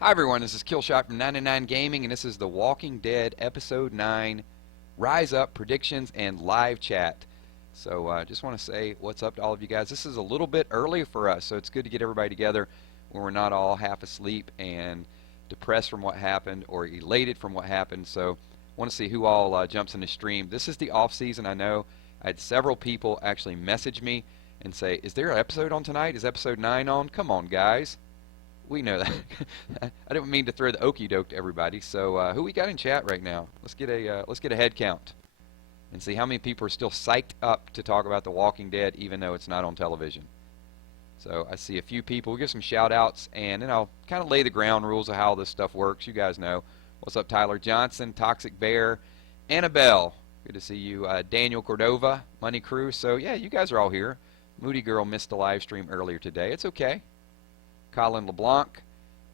Hi everyone, this is Killshot from 99 Gaming, and this is The Walking Dead Episode 9, Rise Up, Predictions, and Live Chat. So I just want to say what's up to all of you guys. This is a little bit early for us, so it's good to get everybody together when we're not all half asleep and depressed from what happened or elated from what happened. So I want to see who all jumps in the stream. This is the off season, I know. I had several people actually message me and say, is there an episode on tonight? Is episode 9 on? Come on, guys. We know that. I didn't mean to throw the okie doke to everybody. So who we got in chat right now? Let's get a head count and see how many people are still psyched up to talk about The Walking Dead, even though it's not on television. So I see a few people. We'll give some shout outs, and then I'll kind of lay the ground rules of how this stuff works. You guys know. What's up, Tyler Johnson, Toxic Bear, Annabelle? Good to see you. Daniel Cordova, Money Crew. So yeah, you guys are all here. Moody Girl missed the live stream earlier today. It's okay. Colin LeBlanc,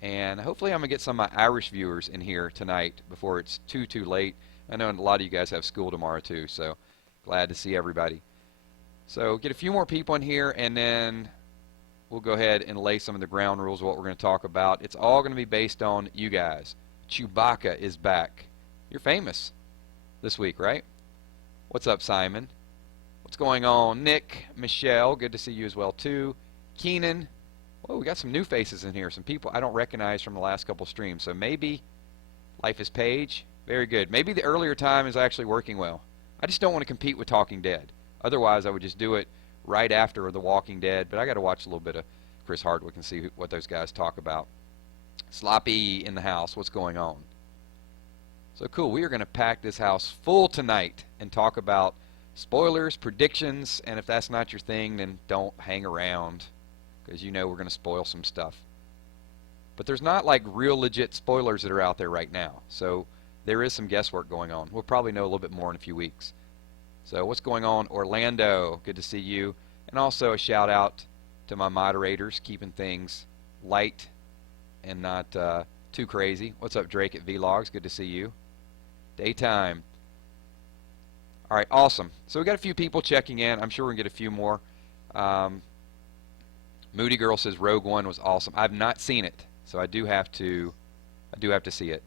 and hopefully I'm going to get some of my Irish viewers in here tonight before it's too late. I know a lot of you guys have school tomorrow too, so glad to see everybody. So get a few more people in here, and then we'll go ahead and lay some of the ground rules of what we're going to talk about. It's all going to be based on you guys. Chewbacca is back. You're famous this week, right? What's up, Simon? What's going on? Nick, Michelle, good to see you as well too. Keenan. Oh, we got some new faces in here, some people I don't recognize from the last couple streams. So maybe Life is Paige. Very good. Maybe the earlier time is actually working well. I just don't want to compete with Talking Dead. Otherwise, I would just do it right after The Walking Dead. But I got to watch a little bit of Chris Hardwick and see what those guys talk about. Sloppy in the house. What's going on? So cool. We are going to pack this house full tonight and talk about spoilers, predictions, and if that's not your thing, then don't hang around, because you know we're going to spoil some stuff. But there's not like real legit spoilers that are out there right now. So there is some guesswork going on. We'll probably know a little bit more in a few weeks. So what's going on? Orlando, good to see you. And also a shout out to my moderators, keeping things light and not too crazy. What's up, Drake at Vlogs? Good to see you. Daytime. All right, awesome. So we got a few people checking in. I'm sure we're going to get a few more. Moody Girl says Rogue One was awesome. I've not seen it, so I do have to see it.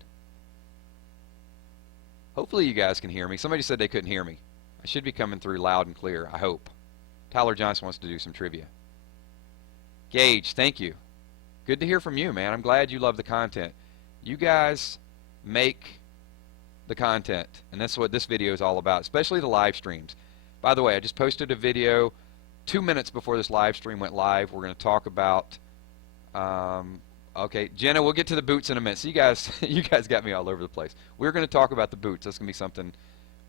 Hopefully you guys can hear me. Somebody said they couldn't hear me. I should be coming through loud and clear, I hope. Tyler Johnson wants to do some trivia. Gage, thank you. Good to hear from you, man. I'm glad you love the content. You guys make the content, and that's what this video is all about, especially the live streams. By the way, I just posted a video 2 minutes before this live stream went live. We're going to talk about okay, Jenna, we'll get to the boots in a minute. So you guys got me all over the place. We're going to talk about the boots. That's going to be something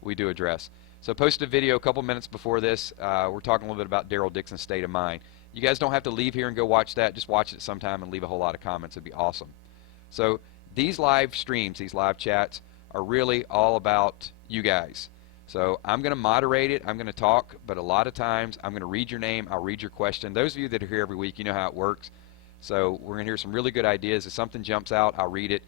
we do address. So I posted a video a couple minutes before this. We're talking a little bit about Daryl Dixon's state of mind. You guys don't have to leave here and go watch that. Just watch it sometime and leave a whole lot of comments. It'd be awesome. So these live streams, these live chats are really all about you guys. So I'm going to moderate it. I'm going to talk, but a lot of times I'm going to read your name. I'll read your question. Those of you that are here every week, you know how it works. So we're going to hear some really good ideas. If something jumps out, I'll read it.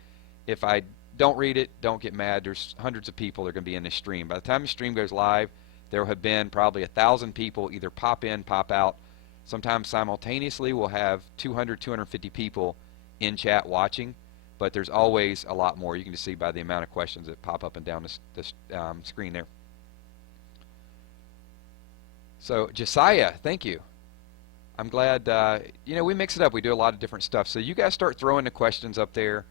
If I don't read it, don't get mad. There's hundreds of people that are going to be in this stream. By the time the stream goes live, there will have been probably 1,000 people either pop in, pop out. Sometimes simultaneously we'll have 200, 250 people in chat watching. But there's always a lot more. You can just see by the amount of questions that pop up and down this screen there. So Josiah, thank you. I'm glad, we mix it up. We do a lot of different stuff. So you guys start throwing the questions up there,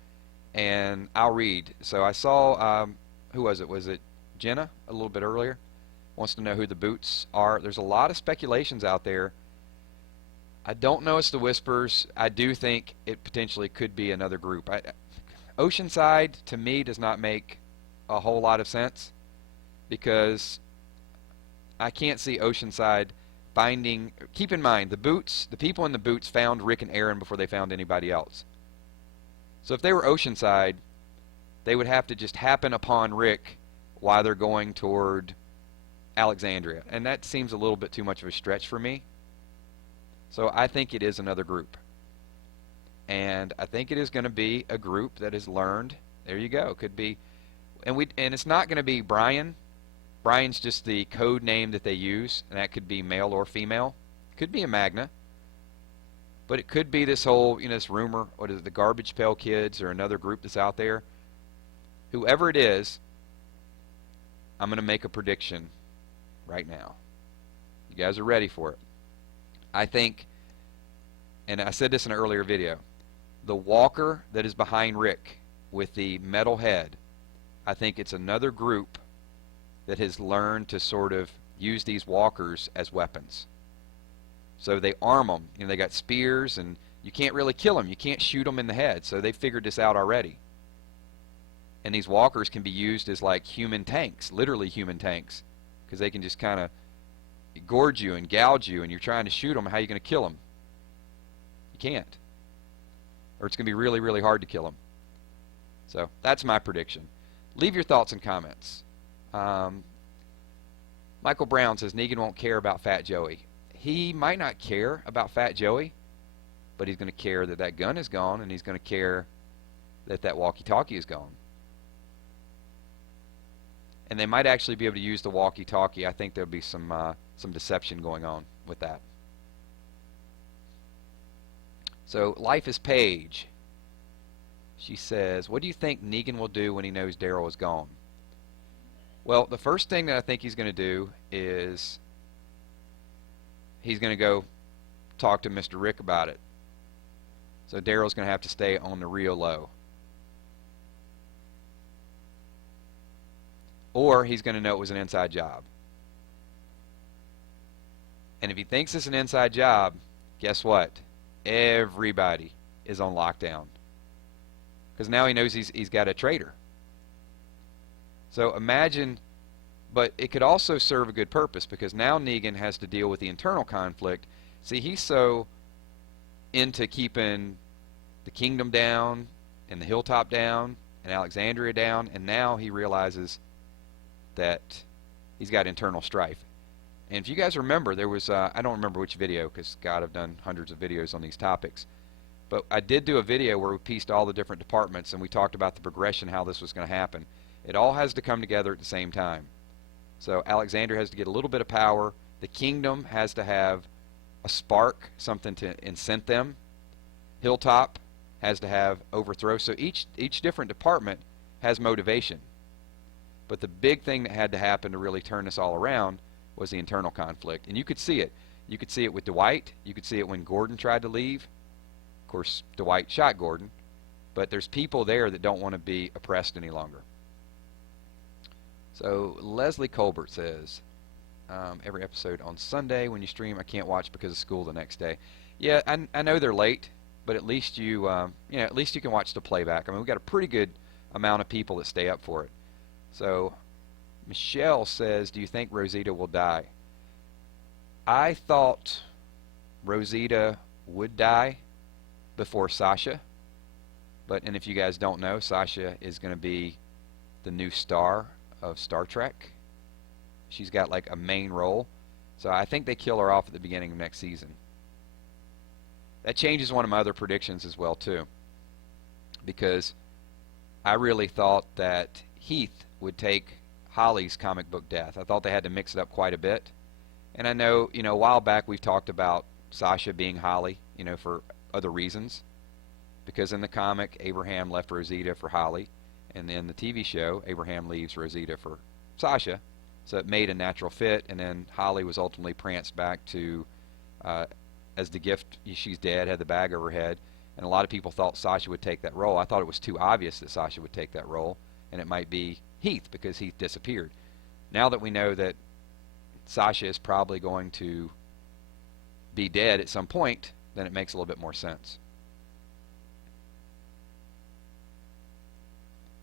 and I'll read. So I saw, who was it? Was it Jenna a little bit earlier? Wants to know who the boots are. There's a lot of speculations out there. I don't know it's the Whispers. I do think it potentially could be another group. Oceanside, to me, does not make a whole lot of sense, because I can't see Oceanside finding... Keep in mind, the people in the boots found Rick and Aaron before they found anybody else. So if they were Oceanside, they would have to just happen upon Rick while they're going toward Alexandria. And that seems a little bit too much of a stretch for me. So I think it is another group. And I think it is going to be a group that has learned. There you go. Could be. And it's not going to be Brian. Brian's just the code name that they use, and that could be male or female. Could be a Magna. But it could be this whole, this rumor, what is it, the Garbage Pail Kids or another group that's out there. Whoever it is, I'm going to make a prediction right now. You guys are ready for it. I think, and I said this in an earlier video, the walker that is behind Rick with the metal head, I think it's another group that has learned to sort of use these walkers as weapons. So they arm them. They got spears, and you can't really kill them. You can't shoot them in the head. So they figured this out already. And these walkers can be used as like human tanks, literally human tanks, because they can just kind of gorge you and gouge you, and you're trying to shoot them. How are you going to kill them? You can't. Or it's going to be really, really hard to kill them. So that's my prediction. Leave your thoughts and comments. Michael Brown says Negan won't care about Fat Joey. He might not care about Fat Joey, but he's going to care that that gun is gone, and he's going to care that that walkie-talkie is gone. And they might actually be able to use the walkie-talkie. I think there'll be some deception going on with that. So Life is Paige. She says, what do you think Negan will do when he knows Daryl is gone? Well, the first thing that I think he's going to do is he's going to go talk to Mr. Rick about it. So Daryl's going to have to stay on the real low. Or he's going to know it was an inside job. And if he thinks it's an inside job, guess what? Everybody is on lockdown. Because now he knows he's got a traitor. So imagine, but it could also serve a good purpose, because now Negan has to deal with the internal conflict. See, he's so into keeping the kingdom down and the hilltop down and Alexandria down, and now he realizes that he's got internal strife. And if you guys remember, there was, I don't remember which video, because God, I've done hundreds of videos on these topics, but I did do a video where we pieced all the different departments, and we talked about the progression, how this was going to happen. It all has to come together at the same time. So Alexandria has to get a little bit of power. The kingdom has to have a spark, something to incent them. Hilltop has to have overthrow. So each different department has motivation. But the big thing that had to happen to really turn this all around was the internal conflict. And you could see it. You could see it with Dwight. You could see it when Gordon tried to leave. Of course, Dwight shot Gordon. But there's people there that don't want to be oppressed any longer. So Leslie Colbert says, every episode on Sunday when you stream, I can't watch because of school the next day. Yeah, I know they're late, but at least at least you can watch the playback. I mean, we've got a pretty good amount of people that stay up for it. So Michelle says, do you think Rosita will die? I thought Rosita would die before Sasha. And if you guys don't know, Sasha is going to be the new star of Star Trek. She's got like a main role. So I think they kill her off at the beginning of next season. That changes one of my other predictions as well too. Because I really thought that Heath would take Holly's comic book death. I thought they had to mix it up quite a bit. And I know, a while back we've talked about Sasha being Holly, for other reasons. Because in the comic, Abraham left Rosita for Holly. And in the TV show, Abraham leaves Rosita for Sasha. So it made a natural fit. And then Holly was ultimately pranced back to, as the gift, she's dead, had the bag over her head. And a lot of people thought Sasha would take that role. I thought it was too obvious that Sasha would take that role. And it might be Heath, because Heath disappeared. Now that we know that Sasha is probably going to be dead at some point, then it makes a little bit more sense.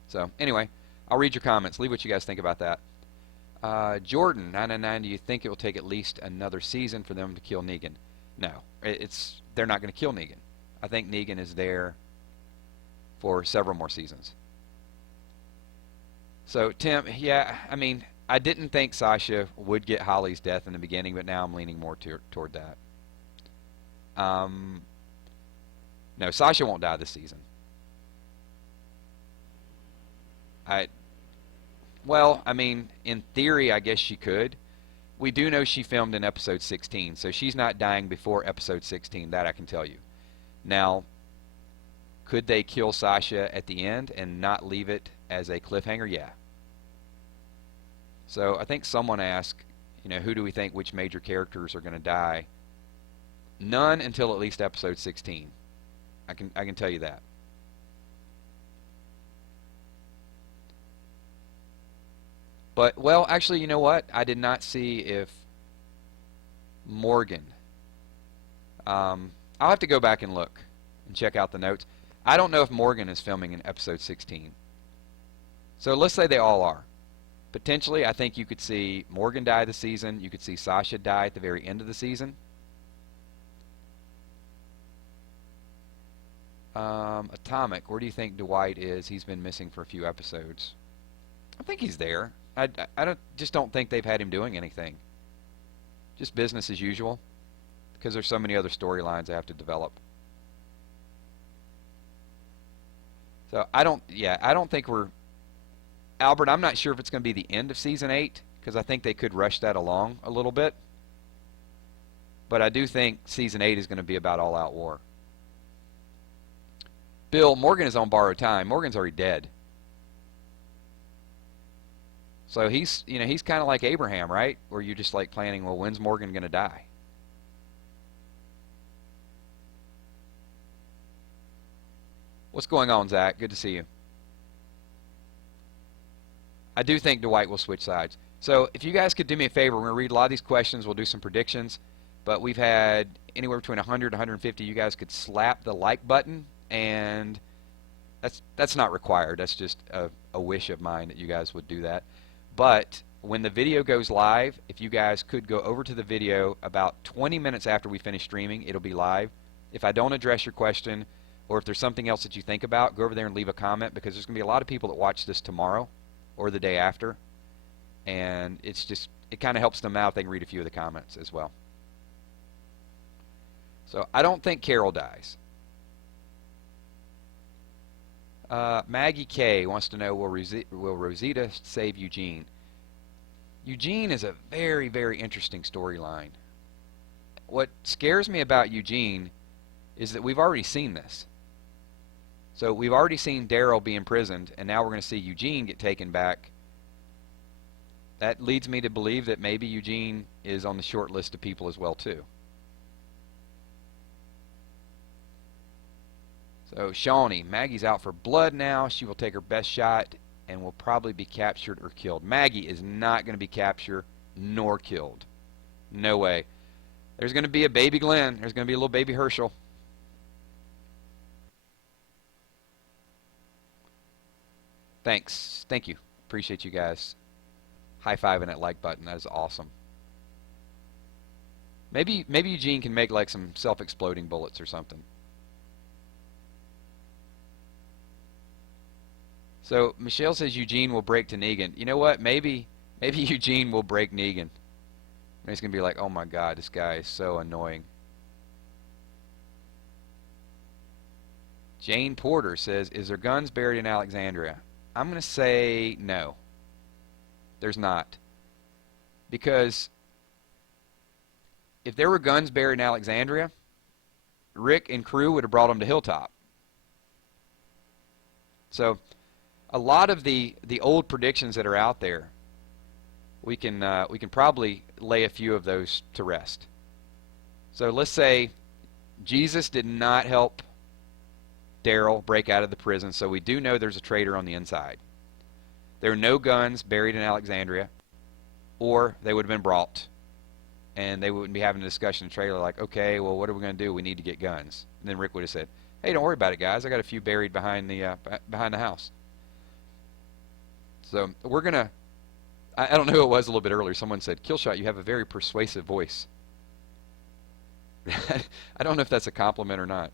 So anyway, I'll read your comments. Leave what you guys think about that. Jordan 999, do you think it will take at least another season for them to kill Negan? No, they're not going to kill Negan. I think Negan is there for several more seasons. So Tim, yeah, I mean, I didn't think Sasha would get Holly's death in the beginning, but now I'm leaning more toward that. No, Sasha won't die this season. Well, I mean, in theory, I guess she could. We do know she filmed in episode 16, so she's not dying before episode 16. That I can tell you. Now, could they kill Sasha at the end and not leave it as a cliffhanger? Yeah. So I think someone asked, who do we think which major characters are going to die? None until at least episode 16. I can tell you that. But, well, actually, you know what? I did not see if Morgan. I'll have to go back and look and check out the notes. I don't know if Morgan is filming in episode 16. So let's say they all are. Potentially, I think you could see Morgan die this season. You could see Sasha die at the very end of the season. Atomic, where do you think Dwight is? He's been missing for a few episodes. I think he's there. I don't think they've had him doing anything. Just business as usual, because there's so many other storylines they have to develop. So I don't think we're Albert. I'm not sure if it's going to be the end of season 8, because I think they could rush that along a little bit. But I do think season 8 is going to be about all-out war. Bill, Morgan is on borrowed time. Morgan's already dead. So he's kind of like Abraham, right? Where you're just like planning, well, when's Morgan going to die? What's going on, Zach? Good to see you. I do think Dwight will switch sides. So if you guys could do me a favor, we're going to read a lot of these questions. We'll do some predictions. But we've had anywhere between 100 and 150. You guys could slap the like button, and that's not required. That's just a wish of mine that you guys would do that. But when the video goes live, if you guys could go over to the video about 20 minutes after we finish streaming, it'll be live. If I don't address your question, or if there's something else that you think about, go over there and leave a comment, because there's going to be a lot of people that watch this tomorrow or the day after. And it kind of helps them out if they can read a few of the comments as well. So I don't think Carol dies. Maggie K wants to know, will Rosita save Eugene? Eugene is a very, very interesting storyline. What scares me about Eugene is that we've already seen this. So we've already seen Daryl be imprisoned, and now we're going to see Eugene get taken back. That leads me to believe that maybe Eugene is on the short list of people as well, too. So Shawnee, Maggie's out for blood now. She will take her best shot and will probably be captured or killed. Maggie is not going to be captured nor killed. No way. There's going to be a baby Glenn. There's going to be a little baby Herschel. Thanks. Thank you. Appreciate you guys high-fiving that like button. That is awesome. Maybe Eugene can make like some self-exploding bullets or something. So Michelle says Eugene will break to Negan. You know what? Maybe Eugene will break Negan. And he's going to be like, oh my God, this guy is so annoying. Jane Porter says, is there guns buried in Alexandria? I'm going to say no. There's not. Because if there were guns buried in Alexandria, Rick and crew would have brought them to Hilltop. So a lot of the old predictions that are out there, we can probably lay a few of those to rest. So let's say Jesus did not help Daryl break out of the prison, so we do know there's a traitor on the inside. There are no guns buried in Alexandria, or they would have been brought, and they wouldn't be having a discussion in the trailer like, okay, well, what are we going to do? We need to get guns. And then Rick would have said, hey, don't worry about it, guys. I got a few buried behind the house. So we're going to, I don't know who it was a little bit earlier. Someone said, Killshot, you have a very persuasive voice. I don't know if that's a compliment or not.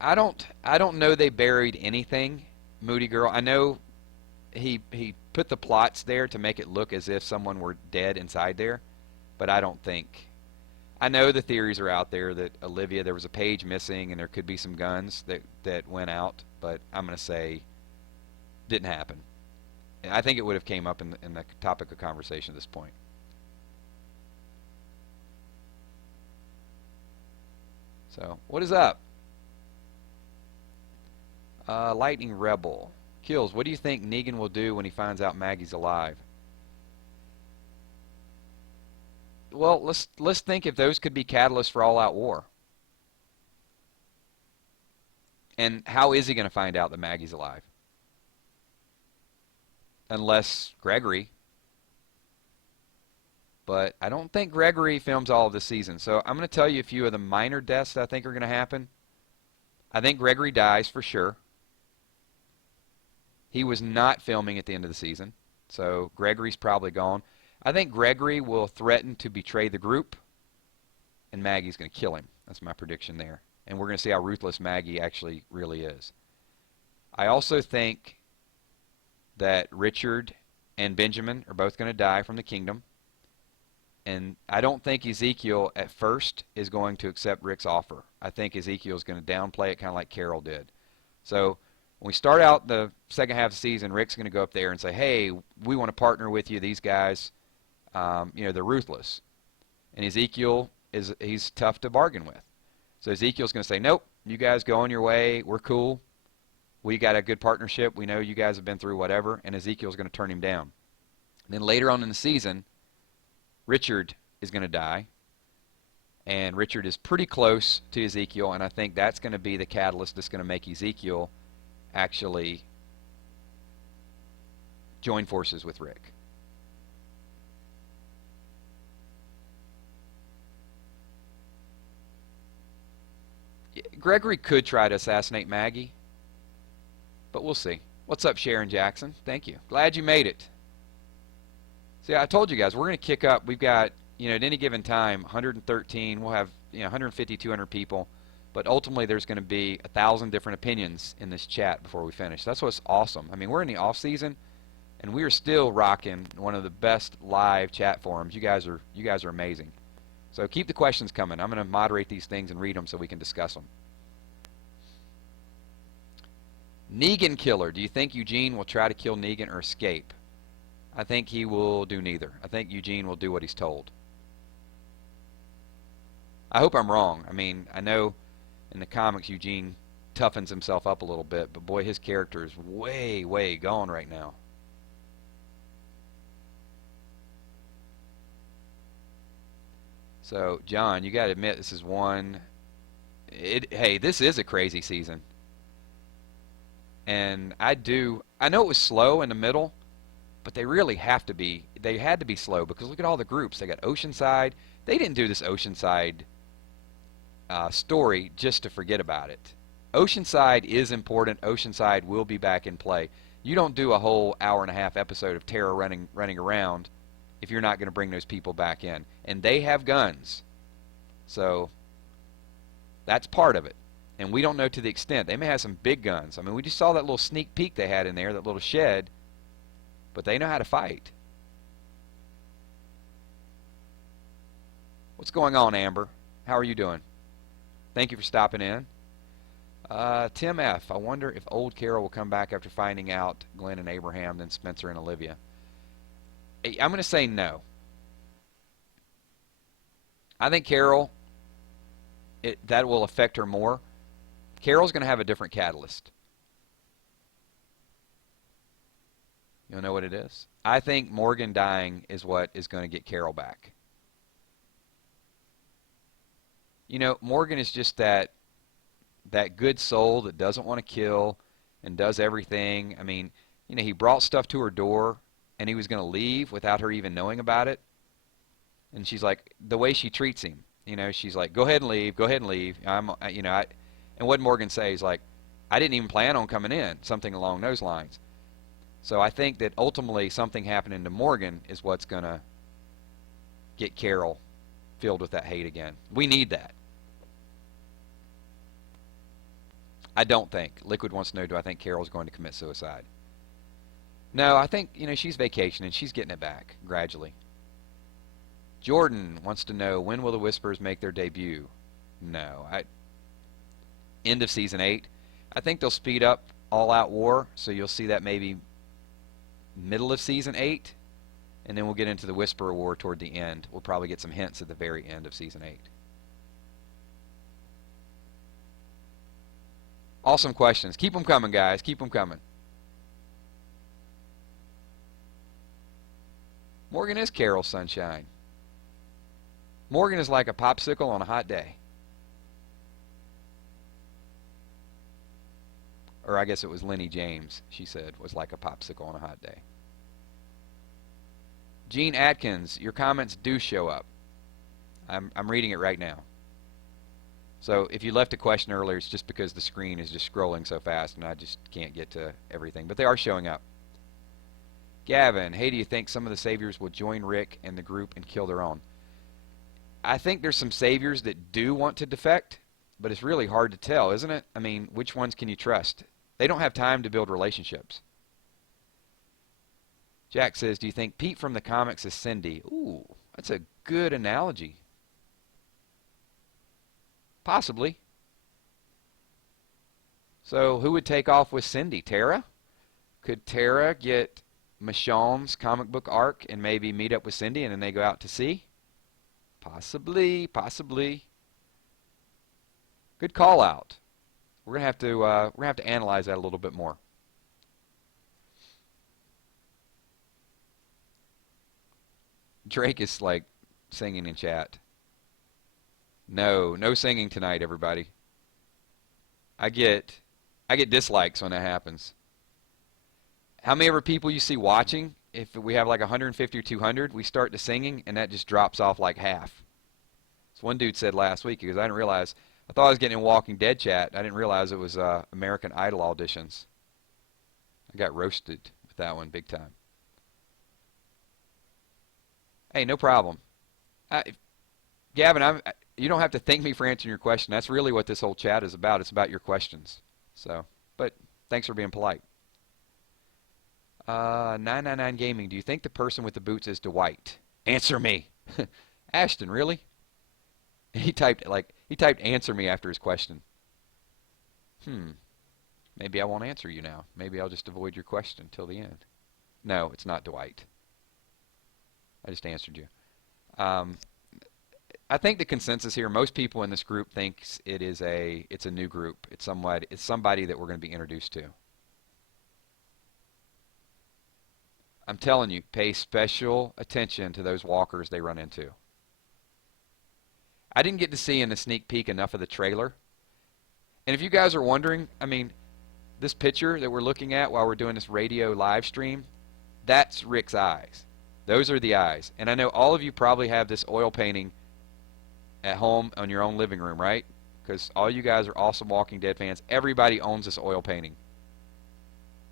I don't know they buried anything, Moody Girl. I know he put the plots there to make it look as if someone were dead inside there, but I don't think. I know the theories are out there that Olivia, there was a page missing and there could be some guns that went out, but I'm going to say didn't happen. I think it would have came up in the topic of conversation at this point. So, what is up? Lightning Rebel. Kills, what do you think Negan will do when he finds out Maggie's alive? Well, let's think if those could be catalysts for all-out war. And how is he going to find out that Maggie's alive? Unless Gregory. But I don't think Gregory films all of the season. So I'm going to tell you a few of the minor deaths that I think are going to happen. I think Gregory dies for sure. He was not filming at the end of the season. So Gregory's probably gone. I think Gregory will threaten to betray the group. And Maggie's going to kill him. That's my prediction there. And we're going to see how ruthless Maggie actually really is. I also think that Richard and Benjamin are both going to die from the kingdom. And I don't think Ezekiel at first is going to accept Rick's offer. I think Ezekiel is going to downplay it kind of like Carol did. So when we start out the second half of the season, Rick's going to go up there and say, hey, we want to partner with you. These guys, they're ruthless. And Ezekiel, he's tough to bargain with. So Ezekiel's going to say, nope, you guys go on your way. We're cool. We got a good partnership. We know you guys have been through whatever. And Ezekiel's going to turn him down. And then later on in the season, Richard is going to die. And Richard is pretty close to Ezekiel. And I think that's going to be the catalyst that's going to make Ezekiel actually join forces with Rick. Gregory could try to assassinate Maggie, but we'll see. What's up, Sharon Jackson? Thank you. Glad you made it. See, I told you guys, we're going to kick up. We've got, at any given time, 113. We'll have, 150, 200 people. But ultimately, there's going to be 1,000 different opinions in this chat before we finish. That's what's awesome. I mean, we're in the off season, and we are still rocking one of the best live chat forums. You guys are amazing. So keep the questions coming. I'm going to moderate these things and read them so we can discuss them. Negan killer. Do you think Eugene will try to kill Negan or escape? I think he will do neither. I think Eugene will do what he's told. I hope I'm wrong. I mean, I know in the comics Eugene toughens himself up a little bit, but boy, his character is way, way gone right now. So, John, you got to admit this is one. Hey, this is a crazy season. And I know it was slow in the middle, but they really have to be. They had to be slow because look at all the groups. They got Oceanside. They didn't do this Oceanside story just to forget about it. Oceanside is important. Oceanside will be back in play. You don't do a whole hour-and-a-half episode of Tara running around if you're not going to bring those people back in. And they have guns. So that's part of it. And we don't know to the extent. They may have some big guns. I mean, we just saw that little sneak peek they had in there, that little shed. But they know how to fight. What's going on, Amber? How are you doing? Thank you for stopping in. Tim F. I wonder if old Carol will come back after finding out Glenn and Abraham, then Spencer and Olivia. I'm going to say no. I think Carol, that will affect her more. Carol's going to have a different catalyst. You'll know what it is? I think Morgan dying is what is going to get Carol back. Morgan is just that good soul that doesn't want to kill and does everything. I mean, he brought stuff to her door and he was going to leave without her even knowing about it. And she's like, the way she treats him, she's like, go ahead and leave, go ahead and leave. And what Morgan says, like, I didn't even plan on coming in, something along those lines. So I think that ultimately something happening to Morgan is what's going to get Carol filled with that hate again. We need that. I don't think. Liquid wants to know, do I think Carol's going to commit suicide? No, I think, she's vacationing. She's getting it back gradually. Jordan wants to know, when will the Whisperers make their debut? No. End of Season 8. I think they'll speed up All Out War, so you'll see that maybe middle of Season 8, and then we'll get into the Whisperer War toward the end. We'll probably get some hints at the very end of Season 8. Awesome questions. Keep them coming, guys. Keep them coming. Morgan is Carol Sunshine. Morgan is like a popsicle on a hot day. Or I guess it was Lenny James, she said, was like a popsicle on a hot day. Gene Atkins, your comments do show up. I'm reading it right now. So if you left a question earlier, it's just because the screen is just scrolling so fast and I just can't get to everything. But they are showing up. Gavin, hey, do you think some of the saviors will join Rick and the group and kill their own? I think there's some saviors that do want to defect, but it's really hard to tell, isn't it? I mean, which ones can you trust? They don't have time to build relationships. Jack says, do you think Pete from the comics is Cindy? Ooh, that's a good analogy. Possibly. So who would take off with Cindy? Tara? Could Tara get Michonne's comic book arc and maybe meet up with Cindy and then they go out to sea? Possibly, possibly. Good call out. We're gonna have to analyze that a little bit more. Drake is like singing in chat. No singing tonight, everybody. I get dislikes when that happens. How many ever people you see watching, if we have like 150 or 200, we start to singing and that just drops off like half. So one dude said last week, because I didn't realize, I thought I was getting in Walking Dead chat. I didn't realize it was American Idol auditions. I got roasted with that one big time. Hey, no problem. Gavin, you don't have to thank me for answering your question. That's really what this whole chat is about. It's about your questions. So, but thanks for being polite. 999 Gaming, do you think the person with the boots is Dwight? Answer me. Ashton, really? He typed answer me after his question. Maybe I won't answer you now. Maybe I'll just avoid your question till the end. No, it's not Dwight. I just answered you. I think the consensus here, most people in this group thinks it's a new group. It's somebody that we're going to be introduced to. I'm telling you, pay special attention to those walkers they run into. I didn't get to see in the sneak peek enough of the trailer. And if you guys are wondering, I mean, this picture that we're looking at while we're doing this radio live stream, that's Rick's eyes. Those are the eyes. And I know all of you probably have this oil painting at home on your own living room, right? Because all you guys are awesome Walking Dead fans. Everybody owns this oil painting.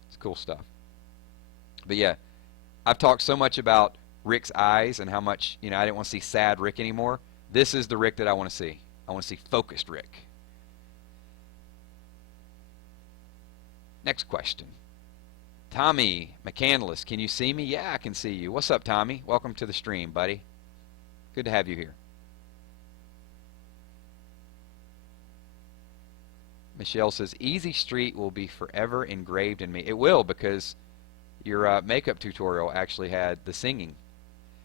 It's cool stuff. But yeah, I've talked so much about Rick's eyes and how much, I didn't want to see sad Rick anymore. This is the Rick that I want to see. I want to see focused Rick. Next question. Tommy McCandless, can you see me? Yeah, I can see you. What's up, Tommy? Welcome to the stream, buddy. Good to have you here. Michelle says, Easy Street will be forever engraved in me. It will, because your makeup tutorial actually had the singing.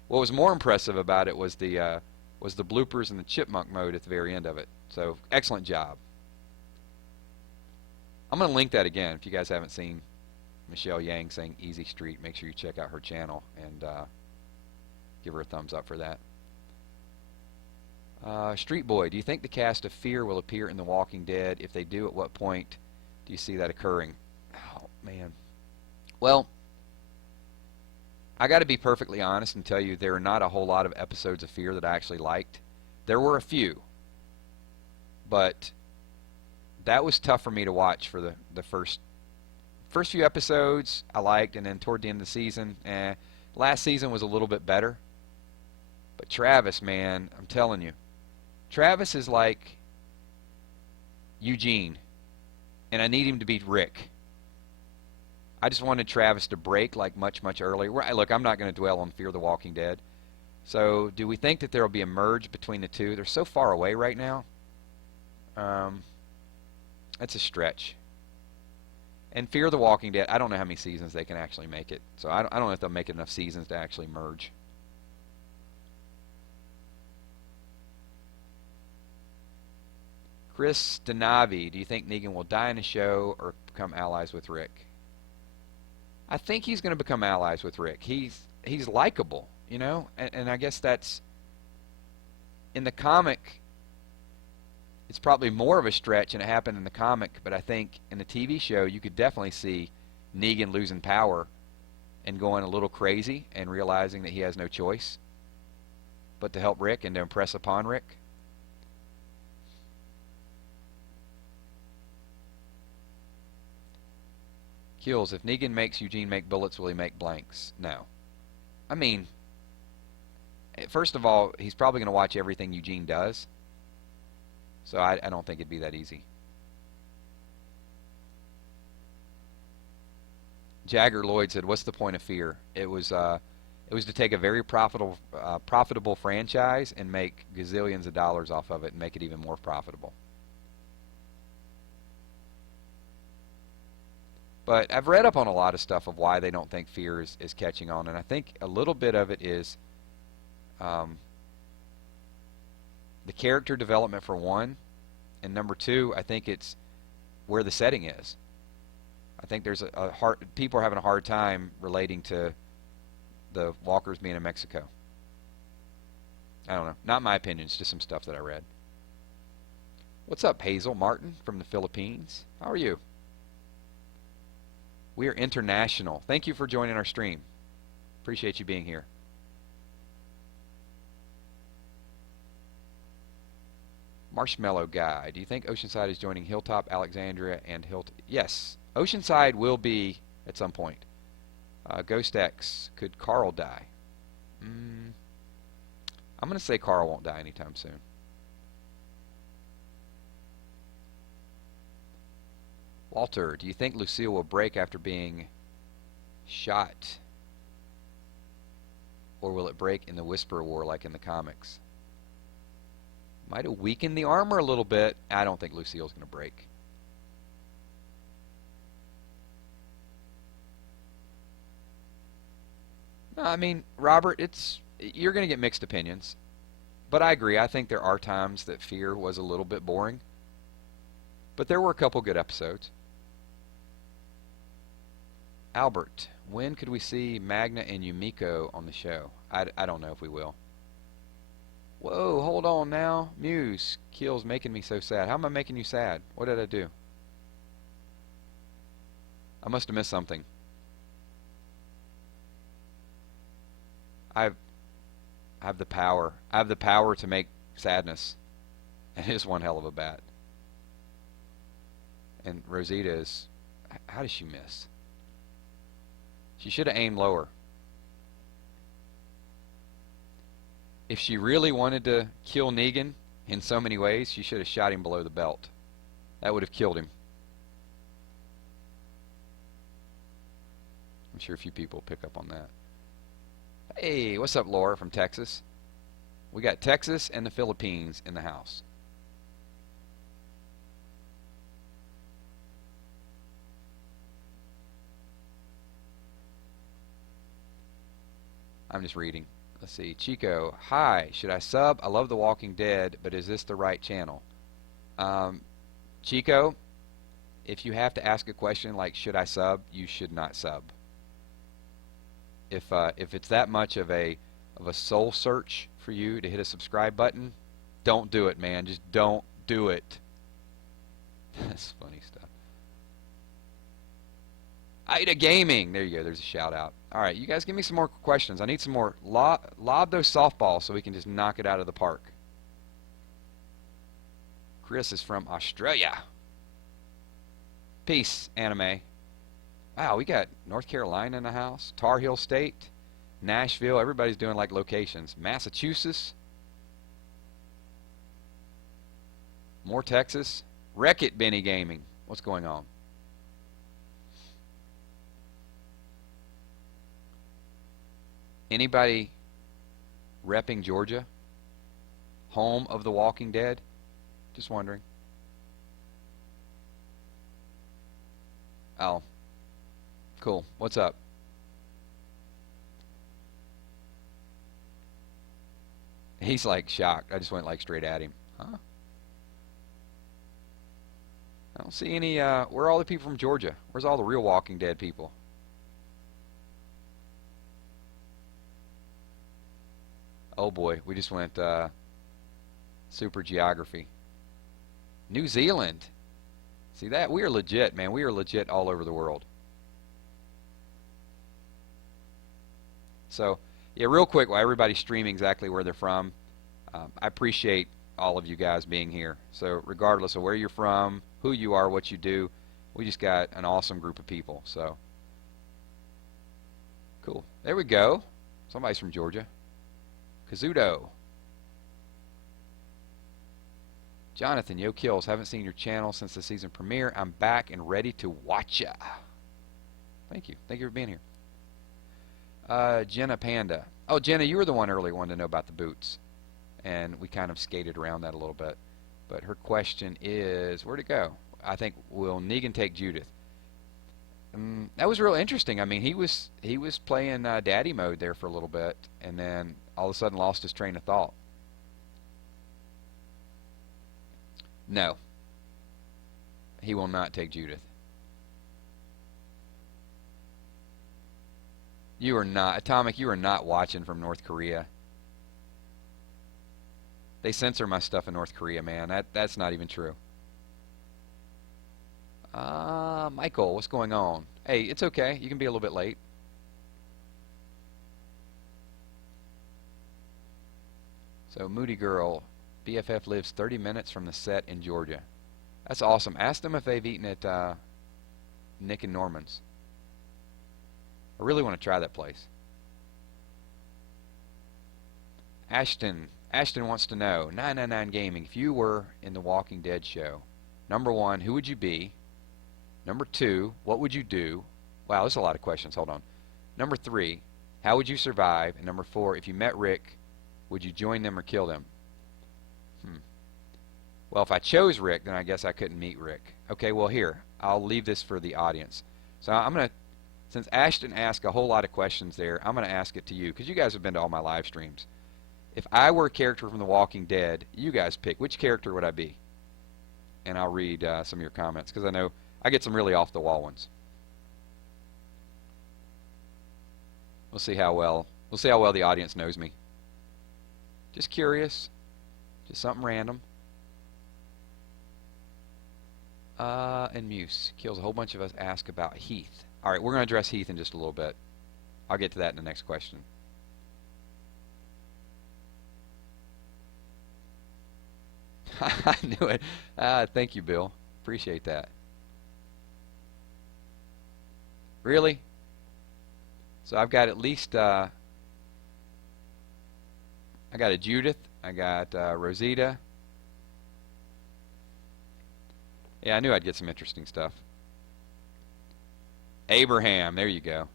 What was more impressive about it was the bloopers and the chipmunk mode at the very end of it. So, excellent job. I'm going to link that again if you guys haven't seen Michelle Yang saying Easy Street. Make sure you check out her channel and give her a thumbs up for that. Street Boy, do you think the cast of Fear will appear in The Walking Dead? If they do, at what point do you see that occurring? Oh, man. Well, I got to be perfectly honest and tell you there are not a whole lot of episodes of Fear that I actually liked. There were a few, but that was tough for me to watch for the first few episodes I liked, and then toward the end of the season, last season was a little bit better. But Travis, man, I'm telling you, Travis is like Eugene, and I need him to be Rick. I just wanted Travis to break like much earlier. Look, I'm not going to dwell on Fear the Walking Dead. So do we think that there will be a merge between the two? They're so far away right now. That's a stretch. And Fear the Walking Dead, I don't know how many seasons they can actually make it. So I don't know if they'll make enough seasons to actually merge. Chris Denavi, do you think Negan will die in the show or become allies with Rick? I think he's going to become allies with Rick. He's likable, you know, and I guess that's in the comic. It's probably more of a stretch, and it happened in the comic. But I think in the TV show, you could definitely see Negan losing power and going a little crazy and realizing that he has no choice but to help Rick and to impress upon Rick. Kills, if Negan makes Eugene make bullets, will he make blanks? No. I mean, first of all, he's probably going to watch everything Eugene does. So I don't think it'd be that easy. Jagger Lloyd said, what's the point of fear? It was to take a very profitable franchise and make gazillions of dollars off of it and make it even more profitable. But I've read up on a lot of stuff of why they don't think fear is catching on, and I think a little bit of it is the character development for one, and number two, I think it's where the setting is. I think there's people are having a hard time relating to the walkers being in Mexico. I don't know. Not my opinion. It's just some stuff that I read. What's up, Hazel Martin from the Philippines? How are you? We are international. Thank you for joining our stream. Appreciate you being here. Marshmallow Guy. Do you think Oceanside is joining Hilltop, Alexandria, and Hilltop? Yes. Oceanside will be at some point. Ghost X. Could Carl die? I'm going to say Carl won't die anytime soon. Walter, do you think Lucille will break after being shot? Or will it break in the Whisper War like in the comics? Might have weakened the armor a little bit. I don't think Lucille's going to break. No, I mean, Robert, you're going to get mixed opinions. But I agree. I think there are times that Fear was a little bit boring. But there were a couple good episodes. Albert, when could we see Magna and Yumiko on the show? I don't know if we will. Whoa, hold on now. Muse, Kill's making me so sad. How am I making you sad? What did I do? I must have missed something. I have the power. I have the power to make sadness. And it is one hell of a bat. And Rosita is... How does she miss? She should have aimed lower. If she really wanted to kill Negan in so many ways, she should have shot him below the belt. That would have killed him. I'm sure a few people will pick up on that. Hey, what's up, Laura from Texas? We got Texas and the Philippines in the house. I'm just reading. Let's see. Chico, hi. Should I sub? I love The Walking Dead, but is this the right channel? Chico, if you have to ask a question like should I sub, you should not sub. If it's that much of a soul search for you to hit a subscribe button, don't do it, man. Just don't do it. That's funny stuff. Ida Gaming. There you go. There's a shout out. All right, you guys give me some more questions. I need some more. Lob those softballs so we can just knock it out of the park. Chris is from Australia. Peace, anime. Wow, we got North Carolina in the house. Tar Heel State. Nashville. Everybody's doing like locations. Massachusetts. More Texas. Wreck It, Benny Gaming. What's going on? Anybody repping Georgia? Home of The Walking Dead? Just wondering. Oh. Cool. What's up? He's like shocked. I just went like straight at him. Huh? I don't see any, where are all the people from Georgia? Where's all the real Walking Dead people? Oh boy, we just went, super geography. New Zealand. See that? We are legit, man. We are legit all over the world. So, yeah, real quick, while everybody's streaming exactly where they're from, I appreciate all of you guys being here. So, regardless of where you're from, who you are, what you do, we just got an awesome group of people. So, cool. There we go. Somebody's from Georgia. Kazuto. Jonathan, yo kills. Haven't seen your channel since the season premiere. I'm back and ready to watch ya. Thank you. Thank you for being here. Jenna Panda. Oh, Jenna, you were the one earlier wanted to know about the boots. And we kind of skated around that a little bit. But her question is, where'd it go? I think, will Negan take Judith? That was real interesting. I mean, he was playing daddy mode there for a little bit, and then all of a sudden lost his train of thought. No. He will not take Judith. You are not, Atomic, you are not watching from North Korea. They censor my stuff in North Korea, man. That's not even true. Michael, what's going on? Hey, it's okay. You can be a little bit late. So, Moody Girl, BFF lives 30 minutes from the set in Georgia. That's awesome. Ask them if they've eaten at Nick and Norman's. I really want to try that place. Ashton wants to know, 999 Gaming, if you were in the Walking Dead show, number 1, who would you be? Number 2, what would you do? Wow, there's a lot of questions. Hold on. Number 3, how would you survive? And number 4, if you met Rick, would you join them or kill them? Well, if I chose Rick, then I guess I couldn't meet Rick. Okay, well here, I'll leave this for the audience. So I'm going to, since Ashton asked a whole lot of questions there, I'm going to ask it to you, because you guys have been to all my live streams. If I were a character from The Walking Dead, you guys pick. Which character would I be? And I'll read some of your comments, because I know I get some really off-the-wall ones. We'll see how well the audience knows me. Just curious. Just something random. And Muse kills a whole bunch of us ask about Heath. All right, we're going to address Heath in just a little bit. I'll get to that in the next question. I knew it. Thank you, Bill. Appreciate that. Really? So I've got at least I got a Judith. I got Rosita. Yeah, I knew I'd get some interesting stuff. Abraham, there you go.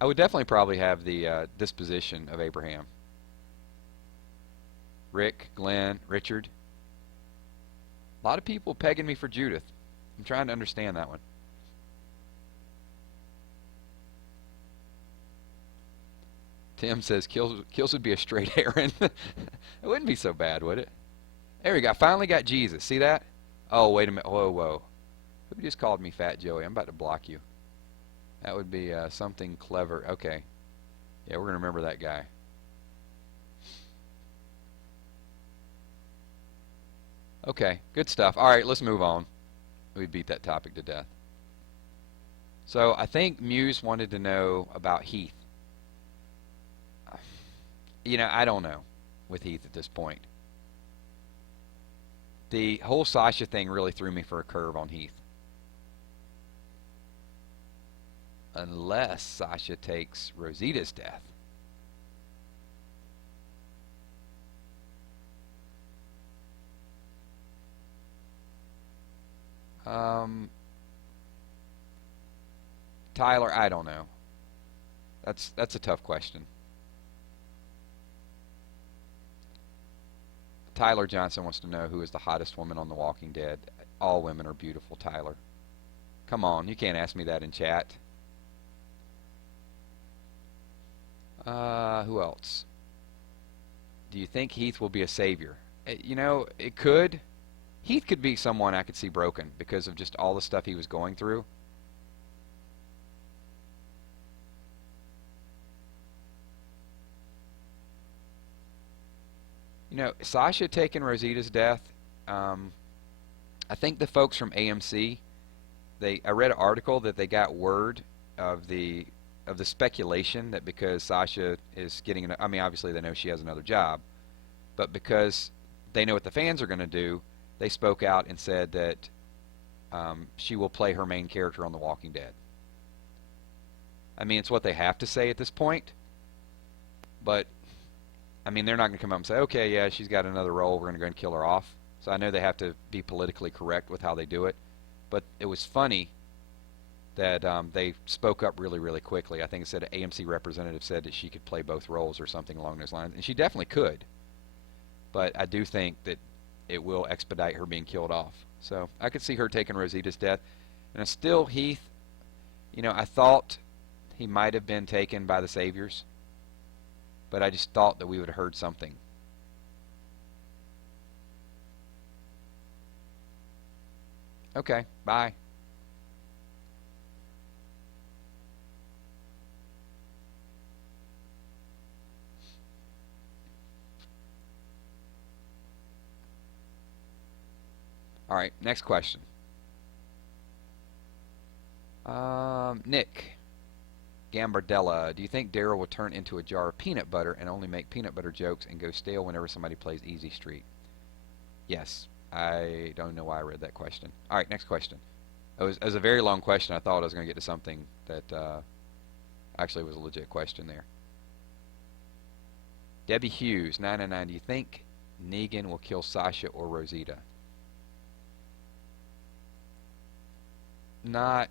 I would definitely probably have the disposition of Abraham. Rick, Glenn, Richard. A lot of people pegging me for Judith. I'm trying to understand that one. Tim says kills would be a straight Aaron. It wouldn't be so bad, would it? There we go. I finally got Jesus. See that? Oh, wait a minute. Whoa, whoa. Who just called me Fat Joey? I'm about to block you. That would be something clever. Okay. Yeah, we're going to remember that guy. Okay, good stuff. All right, let's move on. We beat that topic to death. So I think Muse wanted to know about Heath. You know, I don't know with Heath at this point. The whole Sasha thing really threw me for a curve on Heath. Unless Sasha takes Rosita's death. Tyler, I don't know. That's a tough question. Tyler Johnson wants to know who is the hottest woman on The Walking Dead. All women are beautiful, Tyler. Come on, you can't ask me that in chat. Who else? Do you think Heath will be a savior? You know, it could. Heath could be someone I could see broken because of just all the stuff he was going through. You know, Sasha taking Rosita's death. Um, I think the folks from AMC, I read an article that they got word of the speculation that because Sasha is getting, I mean, obviously they know she has another job, but because they know what the fans are going to do, they spoke out and said that she will play her main character on The Walking Dead. I mean, it's what they have to say at this point, but I mean, they're not going to come up and say, okay, yeah, she's got another role, we're going to go and kill her off. So I know they have to be politically correct with how they do it, but it was funny that they spoke up really, really quickly. I think it said an AMC representative said that she could play both roles or something along those lines, and she definitely could. But I do think that it will expedite her being killed off. So I could see her taking Rosita's death. And still, Heath, you know, I thought he might have been taken by the Saviors, but I just thought that we would have heard something. Okay, bye. All right, next question. Nick Gambardella, do you think Daryl will turn into a jar of peanut butter and only make peanut butter jokes and go stale whenever somebody plays Easy Street? Yes. I don't know why I read that question. All right, next question. It was a very long question. I thought I was going to get to something that actually was a legit question there. Debbie Hughes, 999, do you think Negan will kill Sasha or Rosita? Not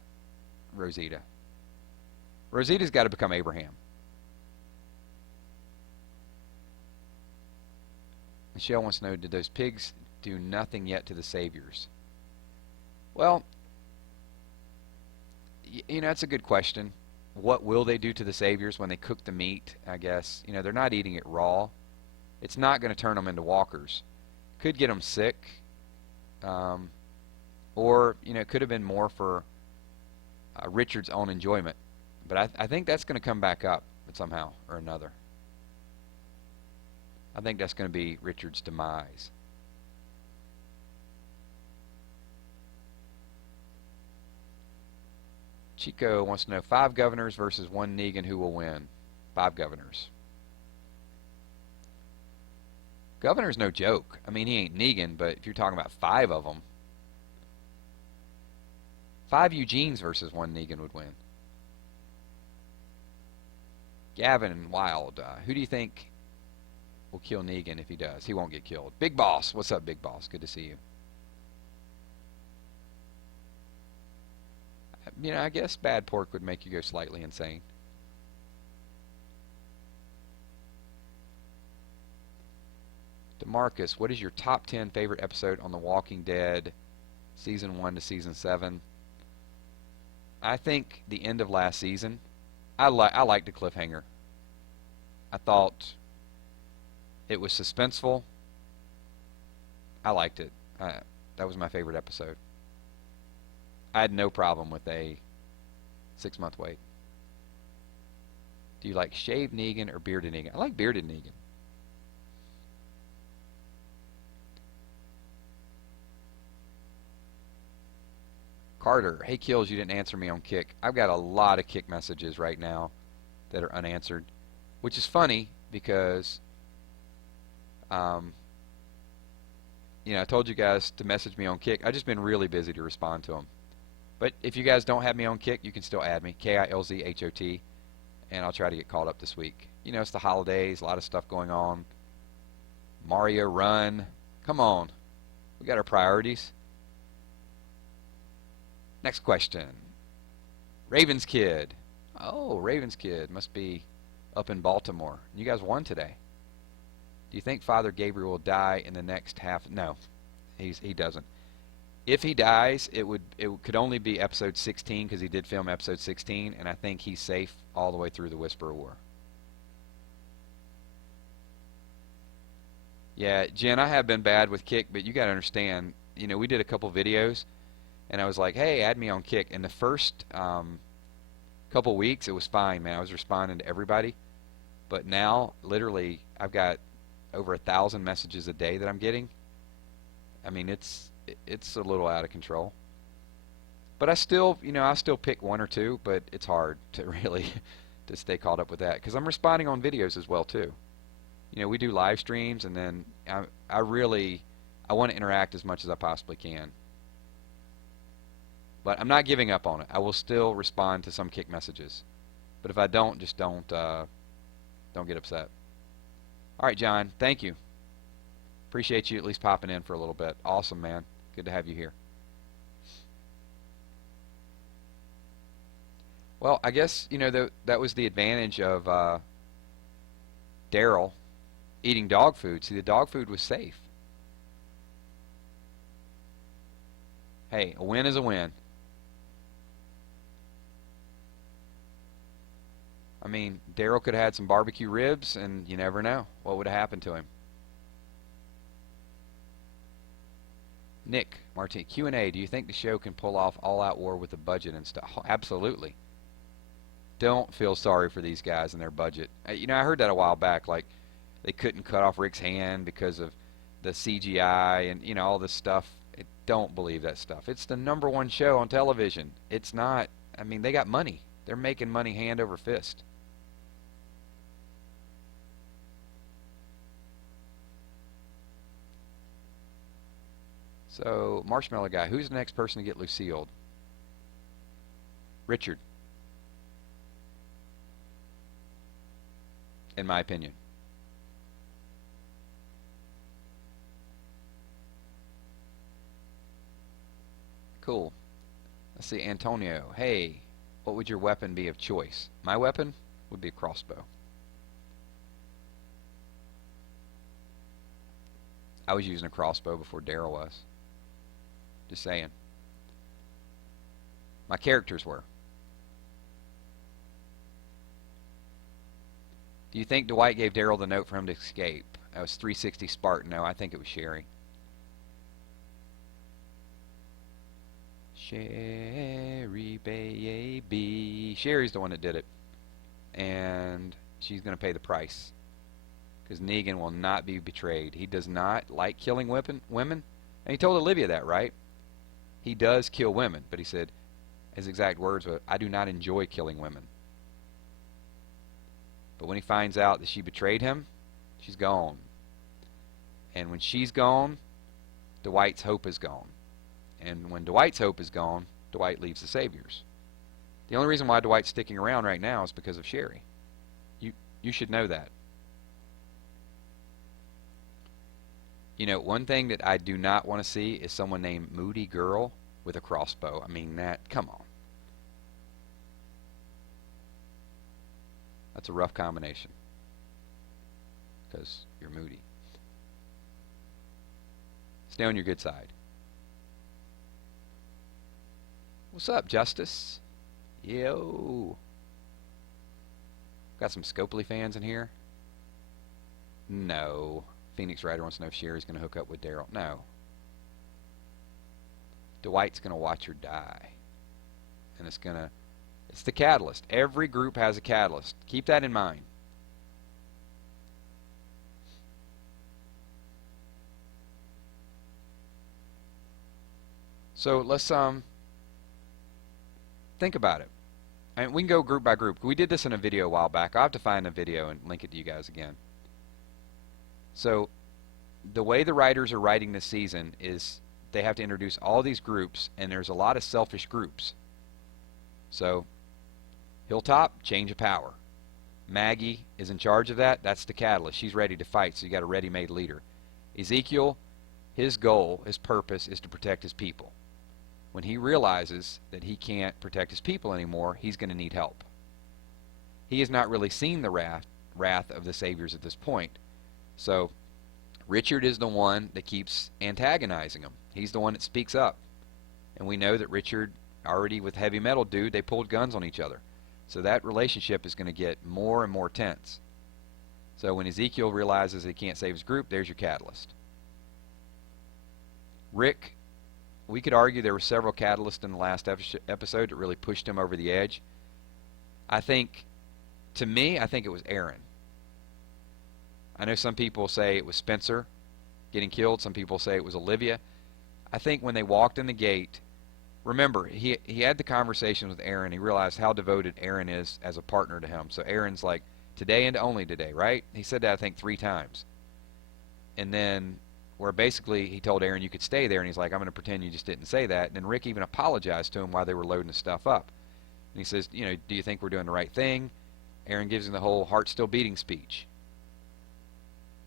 Rosita. Rosita's got to become Abraham. Michelle wants to know, did those pigs do nothing yet to the Saviors? Well, you know, that's a good question. What will they do to the Saviors when they cook the meat, I guess? You know, they're not eating it raw. It's not going to turn them into walkers. Could get them sick. Or, you know, it could have been more for Richard's own enjoyment. But I think that's going to come back up somehow or another. I think that's going to be Richard's demise. Chico wants to know 5 governors versus 1 Negan, who will win? 5 governors. Governor's no joke. I mean, he ain't Negan, but if you're talking about 5 of them, 5 Eugenes versus 1 Negan would win. Gavin Wild, who do you think will kill Negan if he does? He won't get killed. Big Boss, what's up, Big Boss? Good to see you. You know, I guess bad pork would make you go slightly insane. DeMarcus, what is your top 10 favorite episode on The Walking Dead, season 1 to season 7? I think the end of last season. I liked the cliffhanger. I thought it was suspenseful. I liked it. That was my favorite episode. I had no problem with a 6-month wait. Do you like shaved Negan or bearded Negan? I like bearded Negan. Carter, hey Kills, you didn't answer me on Kick. I've got a lot of Kick messages right now that are unanswered, which is funny because, you know, I told you guys to message me on Kick. I've just been really busy to respond to them. But if you guys don't have me on Kick, you can still add me, KILZHOT, and I'll try to get caught up this week. You know, it's the holidays, a lot of stuff going on. Mario Run. Come on. We got our priorities. Next question. Ravens Kid. Oh, Ravens Kid must be up in Baltimore. You guys won today. Do you think Father Gabriel will die in the next half? No, he doesn't. If he dies, it could only be episode 16 because he did film episode 16, and I think he's safe all the way through the Whisper War. Yeah, Jen, I have been bad with Kick, but you got to understand, we did a couple videos, and I was like, hey, add me on Kick. And the first couple weeks, it was fine, man. I was responding to everybody. But now, literally, I've got over 1,000 messages a day that I'm getting. I mean, it's a little out of control. But I still pick one or two, but it's hard to really to stay caught up with that because I'm responding on videos as well too. We do live streams, and then I want to interact as much as I possibly can. But I'm not giving up on it. I will still respond to some Kick messages. But if I don't, just don't get upset. All right, John, thank you. Appreciate you at least popping in for a little bit. Awesome, man. Good to have you here. Well, I guess, that was the advantage of Daryl eating dog food. See, the dog food was safe. Hey, a win is a win. I mean, Daryl could have had some barbecue ribs, and you never know what would have happened to him. Nick Martin, Q&A, do you think the show can pull off all-out war with the budget and stuff? Oh, absolutely. Don't feel sorry for these guys and their budget. I heard that a while back, like they couldn't cut off Rick's hand because of the CGI and, all this stuff. Don't believe that stuff. It's the #1 show on television. It's not, I mean, they got money. They're making money hand over fist. So, Marshmallow Guy, who's the next person to get Lucille? Richard, in my opinion. Cool. Let's see, Antonio. Hey, what would your weapon be of choice? My weapon would be a crossbow. I was using a crossbow before Daryl was. Just saying. My characters were. Do you think Dwight gave Daryl the note for him to escape? That was 360 Spartan. No, I think it was Sherry. Sherry baby. Sherry's the one that did it. And she's going to pay the price. Because Negan will not be betrayed. He does not like killing women. And he told Olivia that, right? He does kill women. But he said, his exact words were, I do not enjoy killing women. But when he finds out that she betrayed him, she's gone. And when she's gone, Dwight's hope is gone. And when Dwight's hope is gone, Dwight leaves the Saviors. The only reason why Dwight's sticking around right now is because of Sherry. You should know that. One thing that I do not want to see is someone named Moody Girl with a crossbow. I mean, come on. That's a rough combination. Because you're moody. Stay on your good side. What's up, Justice? Yo. Got some Scopely fans in here? No. Phoenix Rider wants to know if Sherry's going to hook up with Daryl. No. Dwight's going to watch her die. And it's the catalyst. Every group has a catalyst. Keep that in mind. So let's think about it. I mean, we can go group by group. We did this in a video a while back. I'll have to find a video and link it to you guys again. So the way the writers are writing this season is they have to introduce all these groups, and there's a lot of selfish groups. So Hilltop, change of power. Maggie is in charge of that. That's the catalyst. She's ready to fight, so you got a ready-made leader. Ezekiel, his goal, his purpose is to protect his people. When he realizes that he can't protect his people anymore, he's going to need help. He has not really seen the wrath of the Saviors at this point. So Richard is the one that keeps antagonizing him. He's the one that speaks up. And we know that Richard, already with Heavy Metal Dude, they pulled guns on each other. So that relationship is going to get more and more tense. So when Ezekiel realizes he can't save his group, there's your catalyst. Rick, we could argue there were several catalysts in the last episode that really pushed him over the edge. I think, to me, I think it was Aaron. I know some people say it was Spencer getting killed. Some people say it was Olivia. I think when they walked in the gate, remember, he had the conversation with Aaron. He realized how devoted Aaron is as a partner to him. So Aaron's like, today and only today, right? He said that, I think, 3 times. And then where basically he told Aaron you could stay there, and he's like, I'm going to pretend you just didn't say that. And then Rick even apologized to him while they were loading the stuff up. And he says, you know, do you think we're doing the right thing? Aaron gives him the whole heart still beating speech.